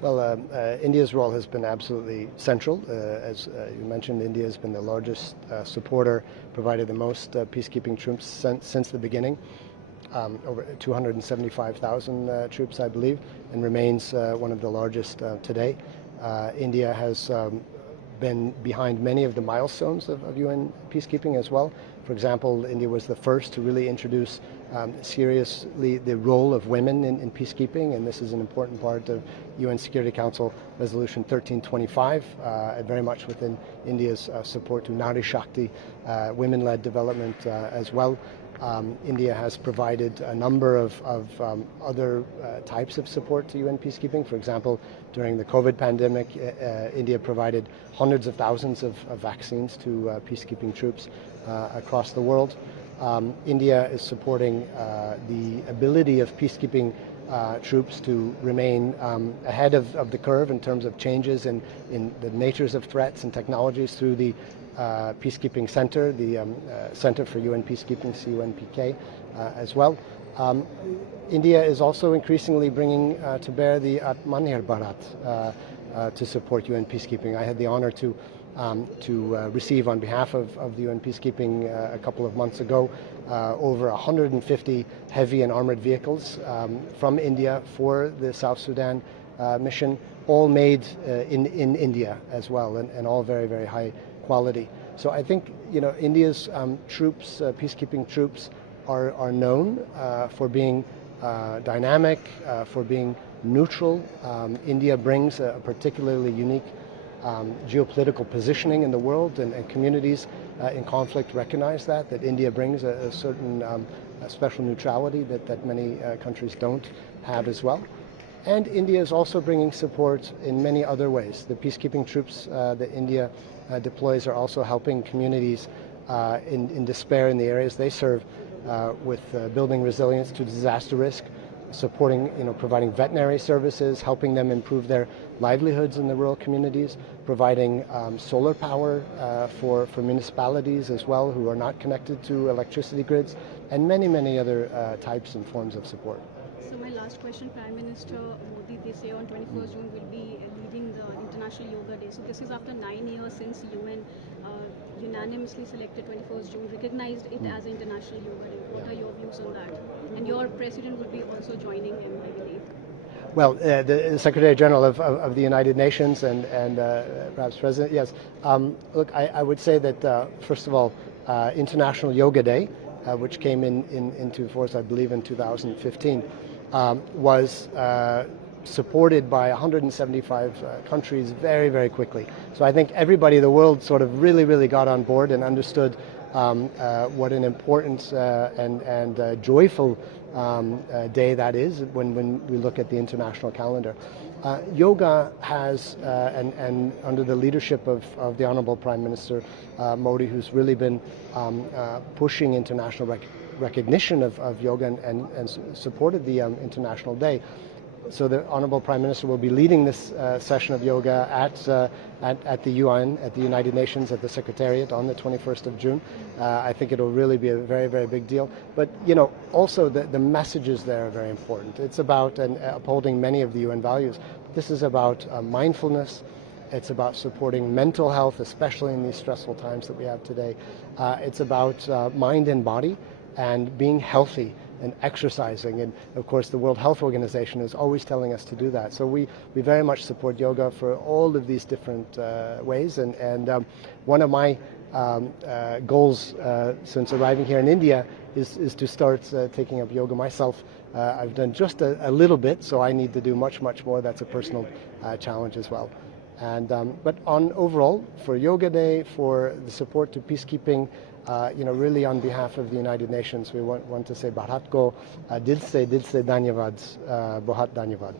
Well, India's role has been absolutely central. As you mentioned, India has been the largest supporter, provided the most peacekeeping troops since the beginning. Over 275,000 troops, I believe, and remains one of the largest today. India has been behind many of the milestones of UN peacekeeping as well. For example, India was the first to really introduce seriously the role of women in peacekeeping, and this is an important part of UN Security Council Resolution 1325, very much within India's support to Nari Shakti, women-led development as well. India has provided a number of other types of support to UN peacekeeping. For example, during the COVID pandemic, India provided hundreds of thousands of vaccines to peacekeeping troops across the world. India is supporting the ability of peacekeeping troops to remain ahead of the curve in terms of changes in the natures of threats and technologies through the Peacekeeping Center, the Center for UN Peacekeeping, CUNPK, as well. India is also increasingly bringing to bear the Atmanirbhar Bharat to support UN peacekeeping. I had the honor to receive on behalf of the UN peacekeeping a couple of months ago over 150 heavy and armored vehicles from India for the South Sudan mission, all made in India as well, and all very, very high quality. So I think India's troops, peacekeeping troops, are known for being dynamic, for being neutral. India brings a particularly unique geopolitical positioning in the world, and communities in conflict recognize that India brings a certain special neutrality that many countries don't have as well. And India is also bringing support in many other ways. The peacekeeping troops that India deploys are also helping communities in despair in the areas they serve with building resilience to disaster risk, supporting, providing veterinary services, helping them improve their livelihoods in the rural communities, providing solar power for municipalities as well who are not connected to electricity grids, and many, many other types and forms of support. So my last question, Prime Minister Modi, they say on 21st June will be leading the International Yoga Day. So this is after 9 years since UN unanimously selected 21st June, recognized it as International Yoga Day. What are your views on that? And your president will be also joining him, I believe. Well, the Secretary General of the United Nations and perhaps President, yes. Look, I would say that, first of all, International Yoga Day, which came into force, I believe, in 2015, was supported by 175 countries very, very quickly. So I think everybody in the world sort of really got on board and understood what an important and joyful day that is when we look at the international calendar. Yoga has, and under the leadership of the Honorable Prime Minister Modi, who's really been pushing international recognition of yoga and supported the International Day. So the Honorable Prime Minister will be leading this session of yoga at the UN, at the United Nations, at the Secretariat on the 21st of June. I think it'll really be a very, very big deal. But, also the messages there are very important. It's about upholding many of the UN values. This is about mindfulness. It's about supporting mental health, especially in these stressful times that we have today. It's about mind and body and being healthy and exercising. And of course, the World Health Organization is always telling us to do that. So we very much support yoga for all of these different ways. And one of my goals since arriving here in India is to start taking up yoga myself. I've done just a little bit, so I need to do much more. That's a personal challenge as well. And but on overall, for Yoga Day, for the support to peacekeeping, really on behalf of the United Nations, we want to say Bharat ko dil se dhanyavad, Bahut dhanyavad.